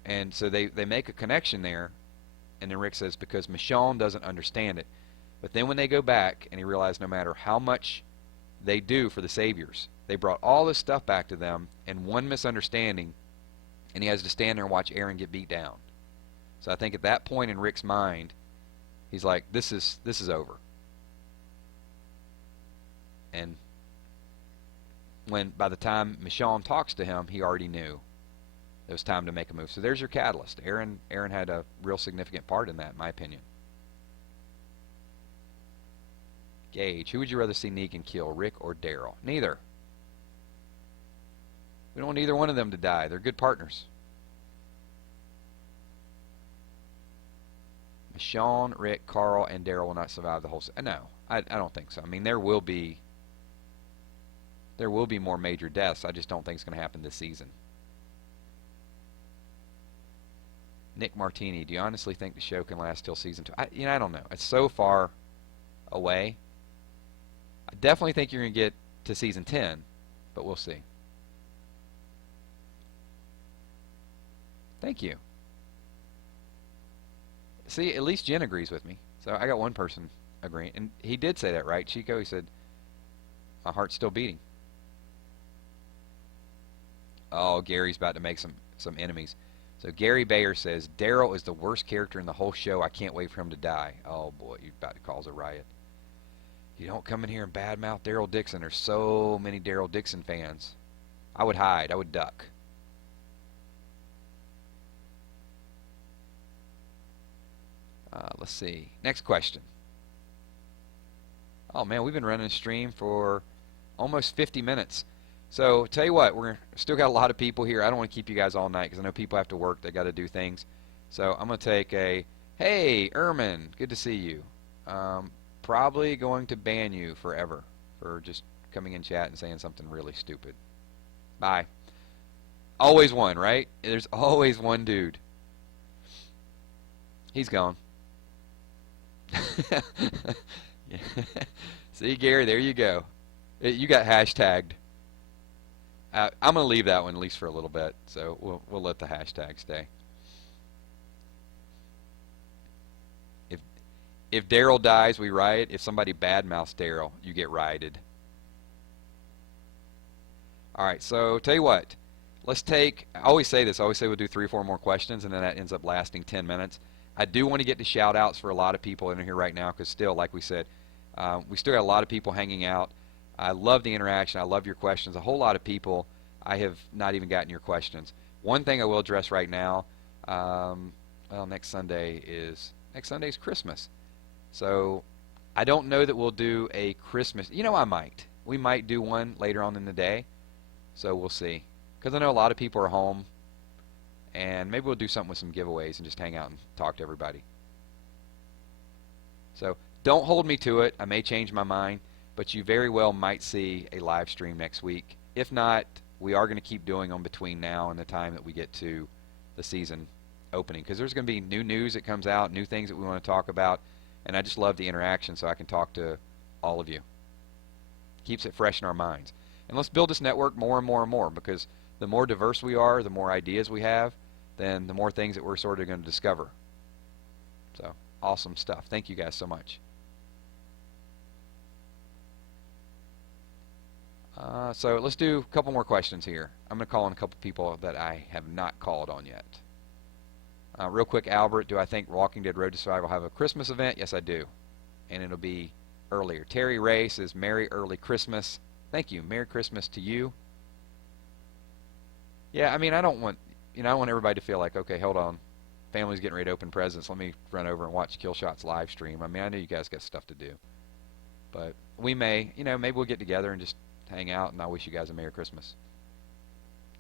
And so they make a connection there, and then Rick says, because Michonne doesn't understand it. But then when they go back, and he realized no matter how much they do for the Saviors, they brought all this stuff back to them, and one misunderstanding, and he has to stand there and watch Aaron get beat down. So I think at that point in Rick's mind, he's like, this is over. And when by the time Michonne talks to him, he already knew it was time to make a move. So there's your catalyst. Aaron had a real significant part in that, in my opinion. Gage, who would you rather see Negan kill, Rick or Daryl? Neither. We don't want either one of them to die. They're good partners. Michonne, Rick, Carl, and Daryl will not survive the whole season. No, I don't think so. I mean, there will be more major deaths. I just don't think it's going to happen this season. Nick Martini, do you honestly think the show can last till season 2? I don't know. It's so far away. I definitely think you're going to get to season 10, but we'll see. Thank you. See, at least Jen agrees with me. So I got one person agreeing. And he did say that, right, Chico? He said, my heart's still beating. Oh, Gary's about to make some enemies. So Gary Bayer says, Daryl is the worst character in the whole show. I can't wait for him to die. Oh, boy, you're about to cause a riot. You don't come in here and badmouth Daryl Dixon. There's so many Daryl Dixon fans. I would hide. I would duck. Let's see. Next question. Oh, man, we've been running a stream for almost 50 minutes. So, tell you what, we're still got a lot of people here. I don't want to keep you guys all night because I know people have to work. They got to do things. So, I'm going to take a, hey, Ermin, good to see you. Probably going to ban you forever for just coming in chat and saying something really stupid. Bye. Always one, right? There's always one dude. He's gone. See, Gary, there you go. You got hashtagged. I'm going to leave that one at least for a little bit, so we'll let the hashtag stay. If Daryl dies, we riot. If somebody badmouths Daryl, you get rioted. All right, so tell you what. Let's take, I always say this, I always say we'll do 3 or 4 more questions, and then that ends up lasting 10 minutes. I do want to get to shout-outs for a lot of people in here right now because still, like we said, we still got a lot of people hanging out. I love the interaction. I love your questions. A whole lot of people, I have not even gotten your questions. One thing I will address right now, well, next Sunday is Christmas. So I don't know that we'll do a Christmas. You know, I might. We might do one later on in the day. So we'll see. Because I know a lot of people are home. And maybe we'll do something with some giveaways and just hang out and talk to everybody. So don't hold me to it. I may change my mind. But you very well might see a live stream next week. If not, we are going to keep doing them between now and the time that we get to the season opening. Because there's going to be new news that comes out, new things that we want to talk about. And I just love the interaction so I can talk to all of you. Keeps it fresh in our minds. And let's build this network more and more and more, because the more diverse we are, the more ideas we have, then the more things that we're sort of going to discover. So, awesome stuff. Thank you guys so much. So let's do a couple more questions here. I'm going to call on a couple people that I have not called on yet. Real quick, Albert, do I think Walking Dead Road to Survival will have a Christmas event? Yes, I do. And it'll be earlier. Terry Ray says, Merry Early Christmas. Thank you. Merry Christmas to you. Yeah, I mean, I don't want... I want everybody to feel like, okay, hold on, family's getting ready to open presents. Let me run over and watch Killshot's live stream. I mean, I know you guys got stuff to do, but we may, maybe we'll get together and just hang out, and I'll wish you guys a Merry Christmas.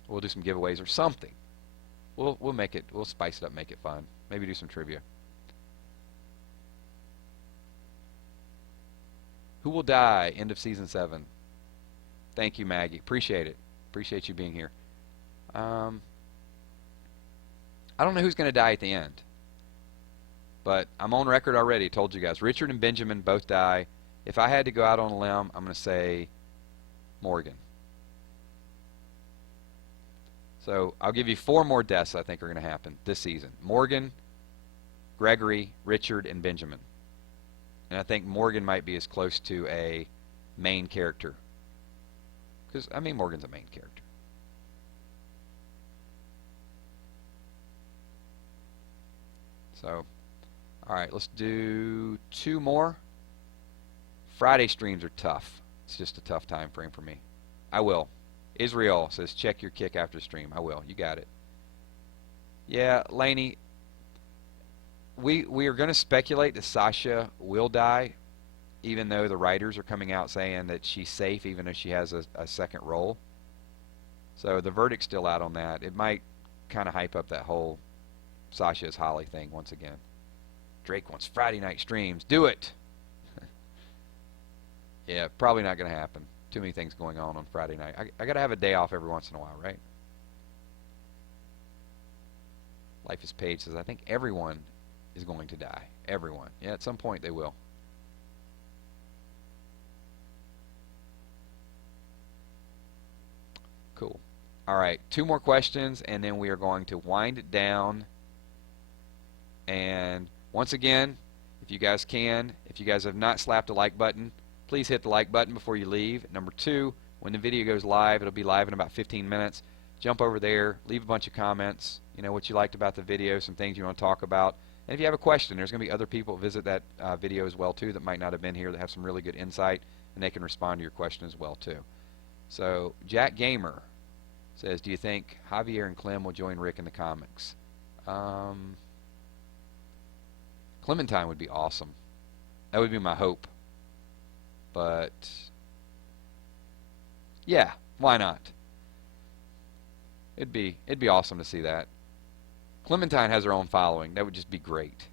We'll do some giveaways or something. We'll make it. We'll spice it up, make it fun. Maybe do some trivia. Who will die? End of season 7. Thank you, Maggie. Appreciate it. Appreciate you being here. I don't know who's going to die at the end, but I'm on record already. Told you guys. Richard and Benjamin both die. If I had to go out on a limb, I'm going to say Morgan. So I'll give you 4 more deaths I think are going to happen this season. Morgan, Gregory, Richard, and Benjamin. And I think Morgan might be as close to a main character. Because, I mean, Morgan's a main character. So, alright, let's do 2 more. Friday streams are tough. It's just a tough time frame for me. I will. Israel says, check your kick after the stream. I will. You got it. Yeah, Laney, we are going to speculate that Sasha will die, even though the writers are coming out saying that she's safe, even though she has a second role. So the verdict's still out on that. It might kind of hype up that whole Sasha is Holly thing once again. Drake wants Friday night streams. Do it! Yeah, probably not going to happen. Too many things going on Friday night. I got to have a day off every once in a while, right? Life is Paige says, I think everyone is going to die. Everyone. Yeah, at some point they will. Cool. All right, 2 more questions, and then we are going to wind it down. And once again, if you guys have not slapped a like button, please hit the like button before you leave. Number 2, when the video goes live, it'll be live in about 15 minutes. Jump over there, leave a bunch of comments, what you liked about the video, some things you want to talk about. And if you have a question, there's going to be other people that visit that video as well too that might not have been here that have some really good insight, and they can respond to your question as well too. So Jack Gamer says, do you think Javier and Clem will join Rick in the comics? Clementine would be awesome. That would be my hope. But yeah, why not? It'd be awesome to see that. Clementine has her own following. That would just be great.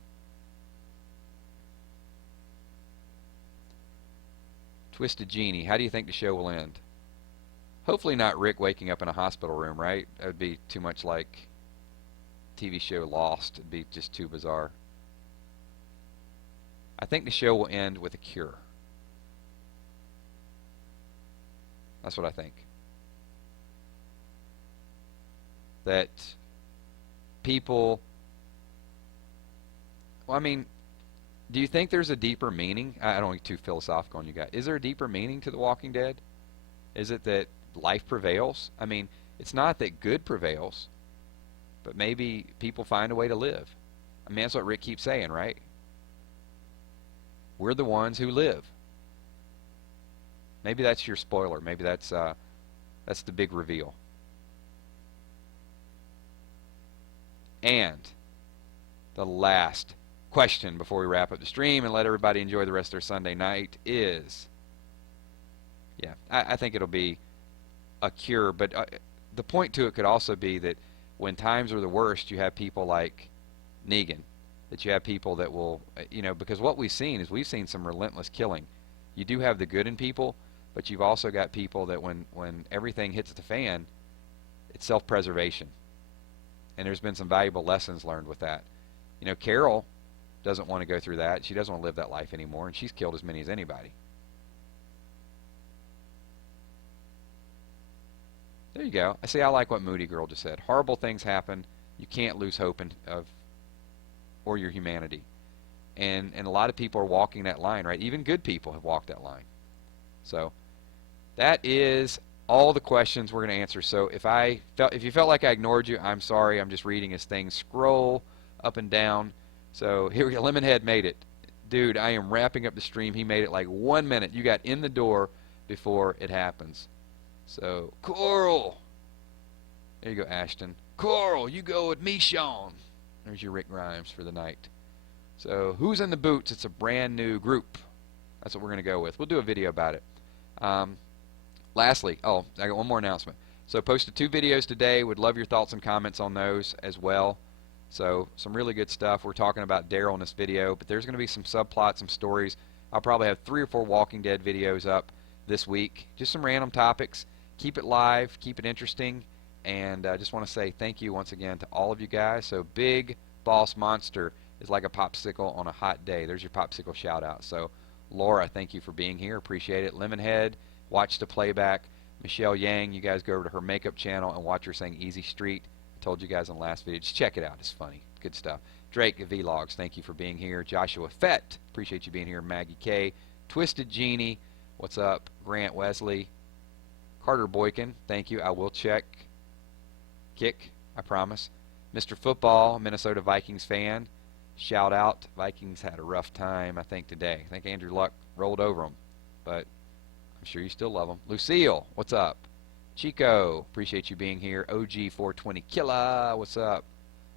Twisted Genie, how do you think the show will end? Hopefully not Rick waking up in a hospital room, right? That would be too much like TV show Lost. It'd be just too bizarre. I think the show will end with a cure. That's what I think. That people... Well, I mean, do you think there's a deeper meaning? I don't want to get too philosophical on you guys. Is there a deeper meaning to The Walking Dead? Is it that life prevails? I mean, it's not that good prevails, but maybe people find a way to live. I mean, that's what Rick keeps saying, right? We're the ones who live. Maybe that's your spoiler. Maybe that's the big reveal. And the last question before we wrap up the stream and let everybody enjoy the rest of their Sunday night is, yeah, I think it'll be a cure, but the point to it could also be that when times are the worst, you have people like Negan, that you have people that will, because what we've seen is we've seen some relentless killing. You do have the good in people, but you've also got people that when everything hits the fan, it's self-preservation. And there's been some valuable lessons learned with that. Carol doesn't want to go through that. She doesn't want to live that life anymore, and she's killed as many as anybody. There you go. I like what Moody Girl just said. Horrible things happen. You can't lose hope or your humanity. And a lot of people are walking that line, right? Even good people have walked that line. So that is all the questions we're going to answer. So if you felt like I ignored you, I'm sorry. I'm just reading as things scroll up and down. So here we go. Lemonhead made it. Dude, I am wrapping up the stream. He made it like 1 minute. You got in the door before it happens. So, Coral. There you go, Ashton. Coral, you go with me, Sean. There's your Rick Grimes for the night. So, who's in the boots? It's a brand new group. That's what we're going to go with. We'll do a video about it. Lastly, I got one more announcement. So, posted 2 videos today. Would love your thoughts and comments on those as well. So, some really good stuff. We're talking about Daryl in this video, but there's going to be some subplots, some stories. I'll probably have 3 or 4 Walking Dead videos up this week. Just some random topics. Keep it live, keep it interesting, and I just want to say thank you once again to all of you guys. So, Big Boss Monster is like a popsicle on a hot day. There's your popsicle shout out. So, Laura, thank you for being here. Appreciate it. Lemonhead, watch the playback. Michelle Yang, you guys go over to her makeup channel and watch her sing Easy Street. I told you guys in the last video. Just check it out. It's funny. Good stuff. Drake Vlogs, thank you for being here. Joshua Fett, appreciate you being here. Maggie K. Twisted Genie, what's up? Grant Wesley. Carter Boykin, thank you. I will check. Kick, I promise. Mr. Football, Minnesota Vikings fan. Shout out. Vikings had a rough time, I think, today. I think Andrew Luck rolled over them, but I'm sure you still love them. Lucille, what's up? Chico, appreciate you being here. OG420 Killa, what's up?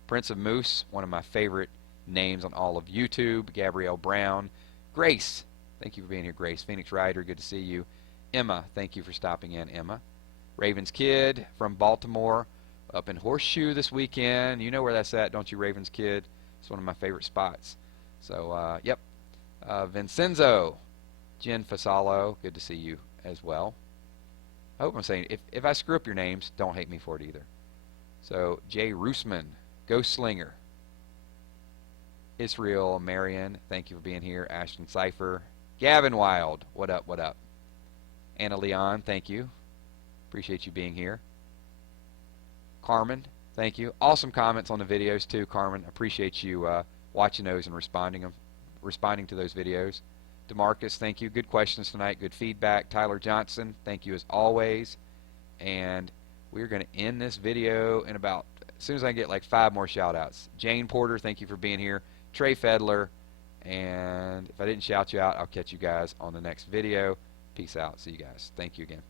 Prince of Moose, one of my favorite names on all of YouTube. Gabrielle Brown. Grace, thank you for being here, Grace. Phoenix Rider, good to see you. Emma, thank you for stopping in, Emma. Ravens Kid from Baltimore, up in Horseshoe this weekend. You know where that's at, don't you, Ravens Kid? It's one of my favorite spots. So, yep. Vincenzo, Jen Fasalo, good to see you as well. I hope I'm saying, if I screw up your names, don't hate me for it either. So, Jay Roosman, Ghost Slinger. Israel Marion, thank you for being here. Ashton Cipher. Gavin Wild, what up, what up? Anna Leon, thank you. Appreciate you being here. Carmen, thank you. Awesome comments on the videos too, Carmen. Appreciate you watching those and responding to those videos. DeMarcus, thank you. Good questions tonight. Good feedback. Tyler Johnson, thank you as always. And we're going to end this video in about, as soon as I get like 5 more shout outs. Jane Porter, thank you for being here. Trey Fedler. And if I didn't shout you out, I'll catch you guys on the next video. Peace out. See you guys. Thank you again.